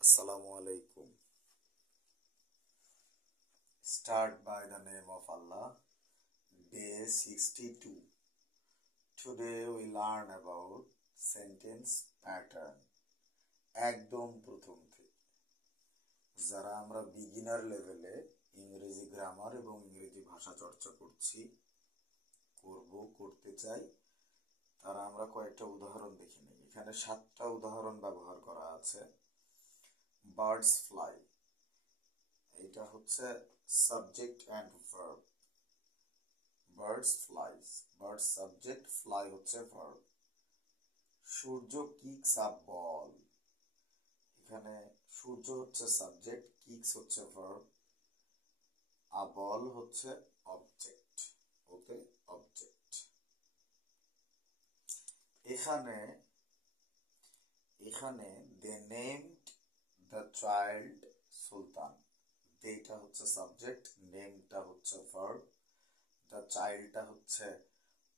Assalamu alaikum. Start by the name of Allah. Day 62. Today we learn about sentence pattern. একদম প্রথম থেকে যারা আমরা বিগিনার লেভেলে ইংরেজি গ্রামার এবং ইংরেজি ভাষা চর্চা করতে চাই তারা আমরা কয়েকটা উদাহরণ দেখে নিই। এখানে 7টা উদাহরণ ব্যবহার করা আছে। বার্ডস ফ্লাই, এটা হচ্ছে subject and verb. Birds flies, bird subject, fly হচ্ছে ভার্ব। সূর্য কিকস আ বল, এখানে সূর্য হচ্ছে সাবজেক্ট, কিকস হচ্ছে ভার্ব, আ বল হচ্ছে অবজেক্ট, ওতে অবজেক্ট। এখানে দে নেমড দ্য চাইল্ড সুলতান, দেটা হচ্ছে সাবজেক্ট, নেমটা হচ্ছে ভার্ব, দ্য চাইল্ডটা হচ্ছে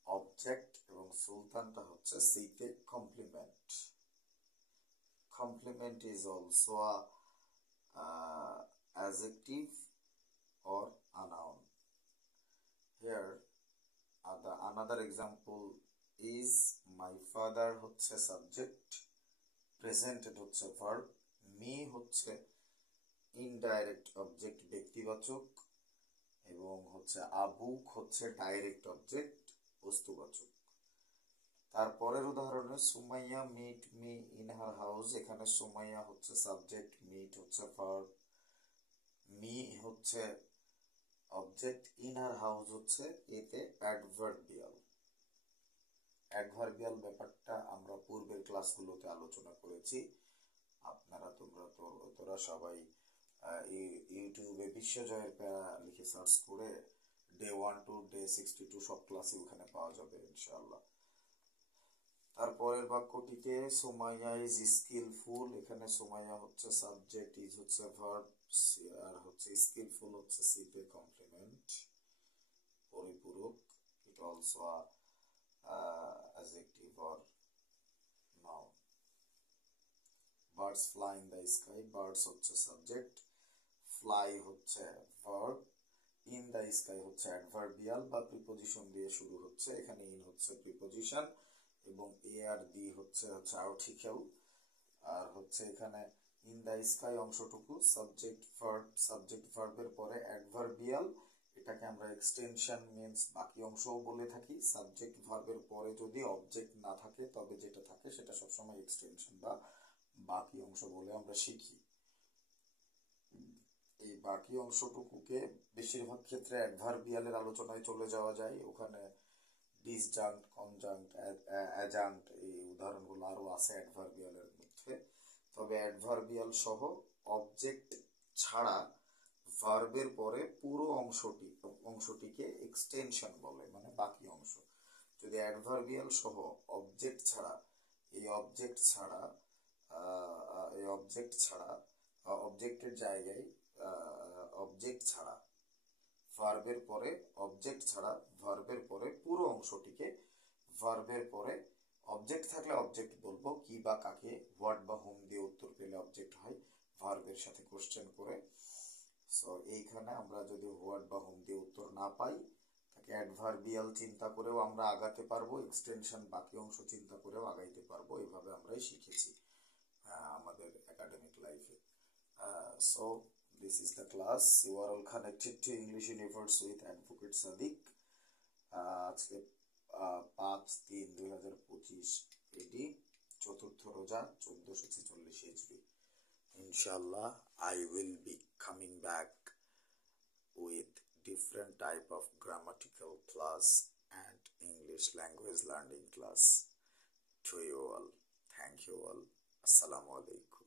অবজেক্ট এবং সুলতানটা হচ্ছে সিতে complement. Complement is also a adjective or a noun. Here the another example is my father হচ্ছে subject, presented হচ্ছে verb, me হচ্ছে indirect object ব্যক্তিবাচক এবং হচ্ছে আবুক হচ্ছে ডাইরেক্ট অবজেক্ট বস্তুবাচক। তারপরের উদাহরণে Sumaiya meet me in her house, এখানে সুমাইয়া হচ্ছে সাবজেক্ট, মিট হচ্ছে ভার্ব, মি হচ্ছে অবজেক্ট, ইন হার হাউস হচ্ছে এতে অ্যাডভার্বিয়াল। অ্যাডভার্বিয়াল ব্যাপারটা আমরা পূর্বের ক্লাসগুলোতে আলোচনা করেছি। তোরা সবাই ইউটিউবে বিশ্বজয়ের প্যারা লিখে সার্চ করে ডে 1 to ডে 62 সব ক্লাসই ওখানে পাওয়া যাবে ইনশাআল্লাহ। তারপরের বাক্যটিতে সুমাইয়া ইজ স্কিলফুল, এখানে সুমাইয়া হচ্ছে সাবজেক্ট, ইজ হচ্ছে ভার্ব, আর হচ্ছে স্কিলফুল হচ্ছে সিতে কমপ্লিমেন্ট পরিপূরক। It also adjective or noun. Birds fly in the sky, birds হচ্ছে সাবজেক্ট, ফ্লাই হচ্ছে ভার্ব, ইন দ্য স্কাই হচ্ছে অ্যাডভার্বিয়াল বা প্রিপোজিশন দিয়ে শুরু হচ্ছে, এখানে ইন হচ্ছে প্রিপোজিশন এবং এ আর দি হচ্ছে আর্টিকেল। আর হচ্ছে এখানে ইন দ্য স্কাই অংশটুকু সাবজেক্ট ভার্ব, সাবজেক্ট ভার্বের পরে অ্যাডভার্বিয়াল, এটাকে আমরা এক্সটেনশন মিন্স বাকি অংশও বলে থাকি। সাবজেক্ট ভার্বের পরে যদি অবজেক্ট না থাকে তবে যেটা থাকে সেটা সবসময় এক্সটেনশন বা বাকি অংশ বলে আমরা শিখি। এই বাকি অংশটুকুকে বেশিরভাগ ক্ষেত্রে অ্যাডভার্বিয়ালের আলোচনায় চলে যাওয়া যায়, ওখানে ডিসজাঙ্ক্ট, কনজাঙ্ক্ট, অ্যাজাঙ্ক্ট এই উদাহরণগুলো আরো আছে অ্যাডভার্বিয়ালের মধ্যে। তবে অ্যাডভার্বিয়াল সহ অবজেক্ট ছাড়া ভার্বের পরে পুরো অংশটিকে এক্সটেনশন বলে, মানে বাকি অংশ। যদি অ্যাডভার্বিয়াল সহ অবজেক্ট ছাড়া অবজেক্টের জায়গায় অবজেক্ট ছাড়া ভার্বের পরে অবজেক্ট ছাড়া ভার্বের পরে পুরো অংশটিকে, ভার্বের পরে অবজেক্ট থাকলে অবজেক্ট বলবো, কি বা কাকে, হোয়াট বা হোম দিয়ে উত্তর পেলে অবজেক্ট হয় ভার্বের সাথে কোশ্চেন করে। সো এইখানে আমরা যদি হোয়াট বা হোম দিয়ে উত্তর না পাই তাকে অ্যাডভার্বিয়াল চিন্তা করেও আমরা আগাতে পারবো, এক্সটেনশন বাকি অংশ চিন্তা করেও আগাইতে পারবো। এইভাবে আমরাই শিখেছি আমাদের একাডেমিক লাইফে। So this is the class. You are all connected to English Universe with Advocate Sadiq. আজকে 5/3/2025 এডি, চতুর্থ রোজা 1446 হিজরি। Inshallah, I will be coming back with different type of grammatical class and English language learning class to you all. Thank you all. Assalamu alaikum.